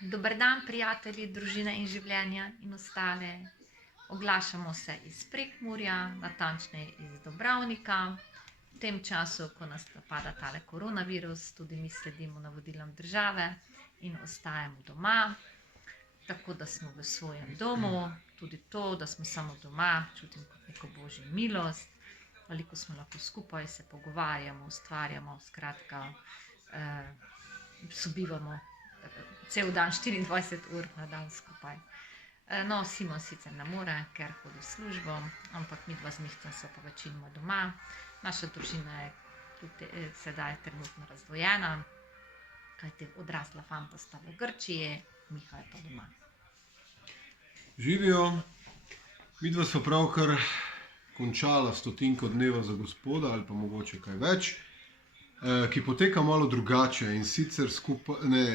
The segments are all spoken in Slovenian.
Dober dan, prijatelji, družine in življenja in ostale. Oglašamo se iz Prekmurja, natančneje iz Dobravnika. V tem času, ko nas napada tale koronavirus, tudi mi sledimo navodilom države in ostajamo doma. Tako da smo v svojem domu, tudi to, da smo samo doma, čutim kot neko božjo milost. Veliko smo lahko skupaj, se pogovarjamo, ustvarjamo, skratka, sobivamo cel dan, 24 ur na dan skupaj. No, Simon sicer ne more, ker hodi v službo, ampak midva z Mihcem so pa večinoma doma. Naša družina je tudi sedaj trenutno razdvojena, kajti odrasla fanta sta v Grčiji, Miha je pa doma. Živijo, midva sva pravkar končala 100 dneva za Gospoda, ali pa mogoče kaj več, ki poteka malo drugače in sicer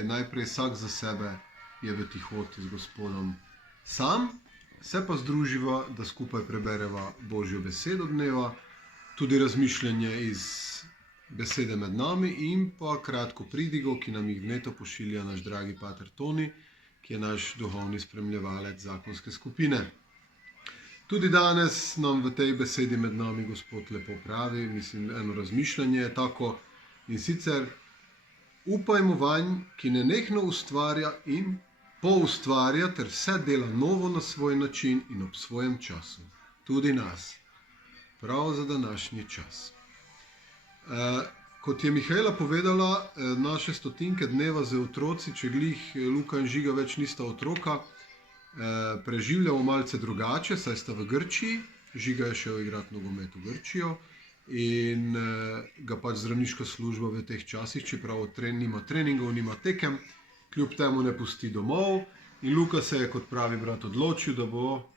najprej vsak za sebe je v tihoti z Gospodom sam, se pa združiva, da skupaj prebereva Božjo besedo dneva, tudi razmišljanje iz besede med nami in pa kratko pridigo, ki nam jih vneto pošilja naš dragi pater Toni, ki je naš duhovni spremljevalec zakonske skupine. Tudi danes nam v tej besedi med nami Gospod lepo pravi, mislim, eno razmišljanje je tako, in sicer upajmo vanj, ki nenehno ustvarja in poustvarja ter vse dela novo na svoj način in ob svojem času. Tudi nas. Prav za današnji čas. Kot je Mihaela povedala, naše 100 dneva z otroci, če glih Luka in Žiga več nista otroka, preživljamo malce drugače, saj sta v Grčiji. Žiga je šel igrati nogomet v Grčijo in ga pač zdravniška služba v teh časih, čeprav nima treningov, nima tekem, kljub temu ne pusti domov, in Luka se je kot pravi brat odločil, da bo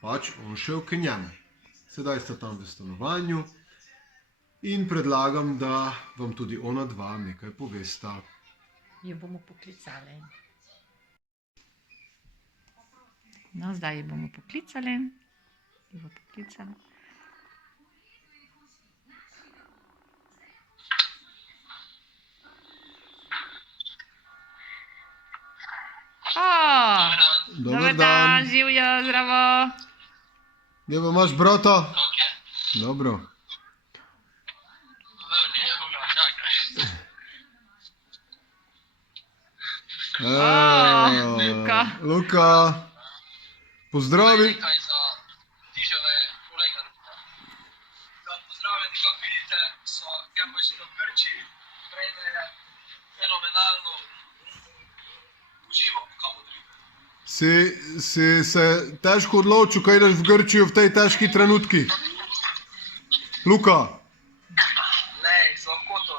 pač on šel k njemu. Sedaj sta tam v stanovanju in predlagam, da vam tudi ona dva nekaj povesta. Jo bomo poklicali. No, zdaj jo bomo poklicali. Dober dan, živjo, zdravo. Kje pa imaš brata? Dobro. Luka. Luka, pozdravi. Si se težko odločil, kaj ideš v Grčijo v tej težki trenutki? Luka? Ne, z lahkoto.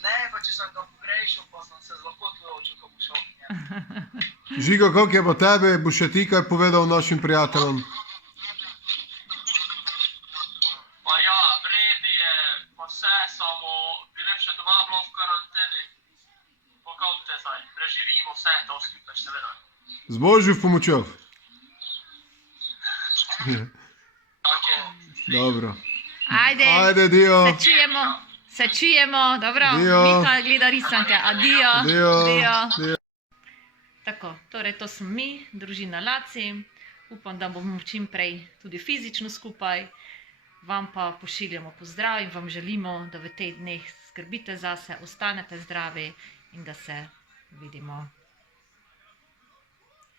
Ne, pa če sem ga pogrešal, pa sem se z lahkoto odločil, ko bo šel k njemu. Žiga, kako je pa tebe? Boš še ti kaj povedal našim prijateljem? Pa ja, v redu je, pa vse, samo bi lepše doma bilo v karanteni. Pa kako te zdaj, preživimo vse to skupaj, seveda. Z Božjo pomočjo. Tako. Dobro. Ajde, Ajde, dio. se čujemo, dobro? Dio. Miha gleda risanke, adijo. Dio. Tako, torej to smo mi, družina Laci. Upam, da bomo čim prej tudi fizično skupaj. Vam pa pošiljamo pozdrav in vam želimo, da v teh dneh skrbite zase, ostanete zdravi in da se vidimo.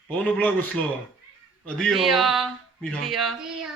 Polno blagoslova. Adijo. Adijo. Miha. Adijo. Adijo.